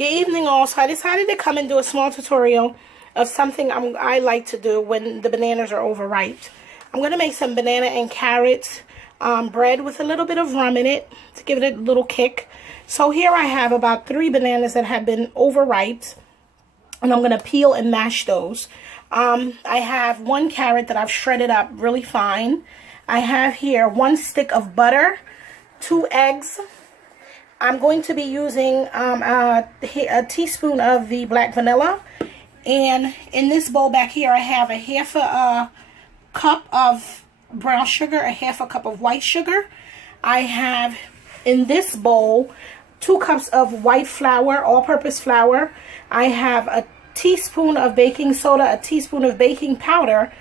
Good evening all. So I decided to come and do a small tutorial of something I like to do when the bananas are overripe. I'm going to make some banana and carrot bread with a little bit of rum in it to give it a little kick. So here I have about 3 bananas that have been overripe, and I'm going to peel and mash those. I have 1 carrot that I've shredded up really fine. I have here 1 stick of butter, 2 eggs. I'm going to be using a teaspoon of the black vanilla. And in this bowl back here, I have a half a cup of brown sugar, a half a cup of white sugar. I have in this bowl 2 cups of white flour, all-purpose flour. I have a teaspoon of baking soda, a teaspoon of baking powder,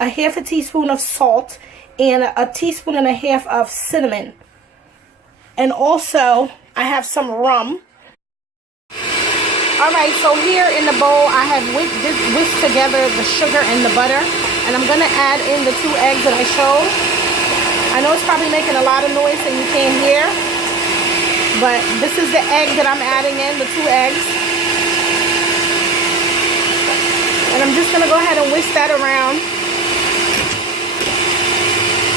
a half a teaspoon of salt, and a teaspoon and a half of cinnamon. And also, I have some rum. Alright, so here in the bowl, I have whisked together the sugar and the butter. And I'm going to add in the 2 eggs that I showed. I know it's probably making a lot of noise and you can't hear. But this is the egg that I'm adding in, the 2 eggs. And I'm just going to go ahead and whisk that around.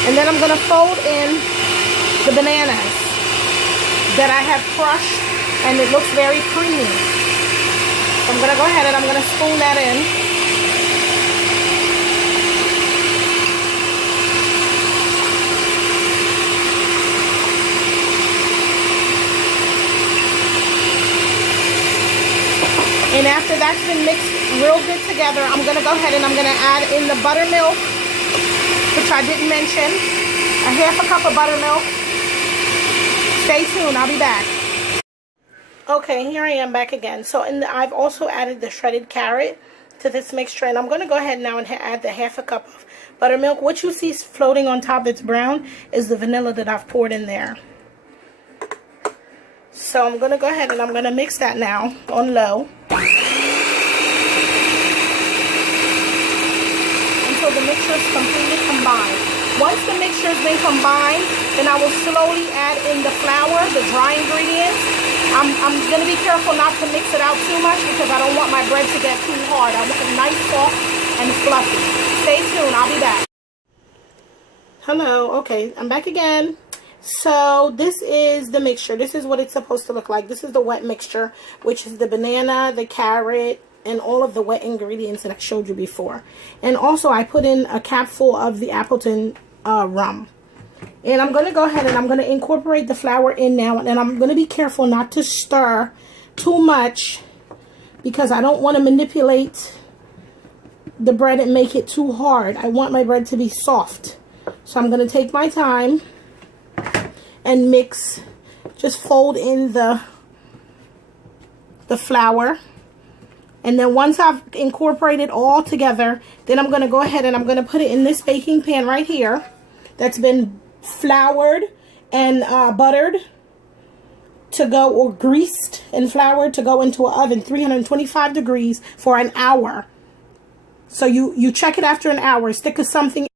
And then I'm going to fold in the bananas that I have crushed, and it looks very creamy. So I'm going to go ahead and I'm going to spoon that in. And after that's been mixed real good together, I'm going to go ahead and I'm going to add in the buttermilk, which I didn't mention, a half a cup of buttermilk. Stay tuned, I'll be back. Okay, here I am back again. So I've also added the shredded carrot to this mixture, and I'm going to go ahead now and add the half a cup of buttermilk. What you see floating on top that's brown is the vanilla that I've poured in there. So I'm going to go ahead and I'm going to mix that now on low until the mixture is completely combined. Once the mixture has been combined, then I will slowly add in the flour, the dry ingredients. I'm going to be careful not to mix it out too much because I don't want my bread to get too hard. I want it nice, soft, and fluffy. Stay tuned. I'll be back. Hello. Okay, I'm back again. So this is the mixture. This is what it's supposed to look like. This is the wet mixture, which is the banana, the carrot, and all of the wet ingredients that I showed you before. And also I put in a capful of the Appleton rum. And I'm going to go ahead and I'm going to incorporate the flour in now. And I'm going to be careful not to stir too much because I don't want to manipulate the bread and make it too hard. I want my bread to be soft. So I'm going to take my time and mix, just fold in the flour. And then once I've incorporated all together, then I'm going to go ahead and I'm going to put it in this baking pan right here that's been floured and buttered to go, or greased and floured to go into an oven 325 degrees for an hour. So you check it after an hour, stick of something.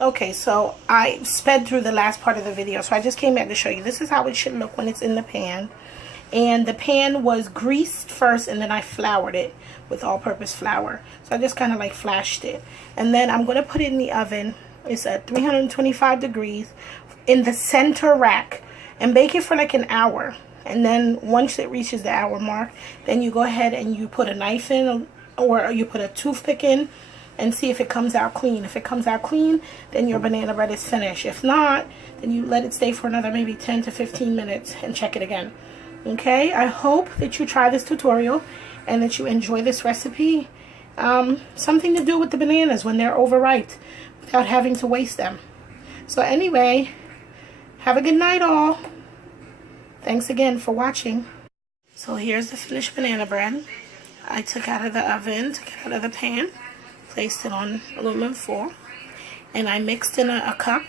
Okay, so I sped through the last part of the video, so I just came back to show you. This is how it should look when it's in the pan. And the pan was greased first, and then I floured it with all-purpose flour. So I just kind of like flashed it. And then I'm going to put it in the oven. It's at 325 degrees in the center rack. And bake it for like an hour. And then once it reaches the hour mark, then you go ahead and you put a knife in, or you put a toothpick in, and see if it comes out clean. If it comes out clean, then your banana bread is finished. If not, then you let it stay for another maybe 10 to 15 minutes and check it again. Okay, I hope that you try this tutorial and that you enjoy this recipe. Something to do with the bananas when they're overripe without having to waste them. So anyway, have a good night all. Thanks again for watching. So here's the finished banana bread. I took out of the oven, took it out of the pan, placed it on aluminum foil, and I mixed in a cup,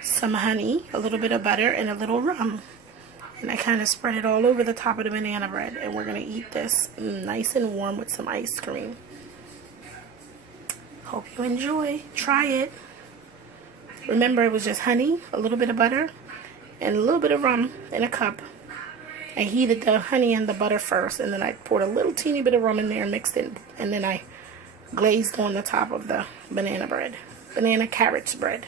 some honey, a little bit of butter, and a little rum. And I kind of spread it all over the top of the banana bread. And we're going to eat this nice and warm with some ice cream. Hope you enjoy. Try it. Remember, it was just honey, a little bit of butter, and a little bit of rum in a cup. I heated the honey and the butter first, and then I poured a little teeny bit of rum in there and mixed it, and then I glazed on the top of the banana carrots bread.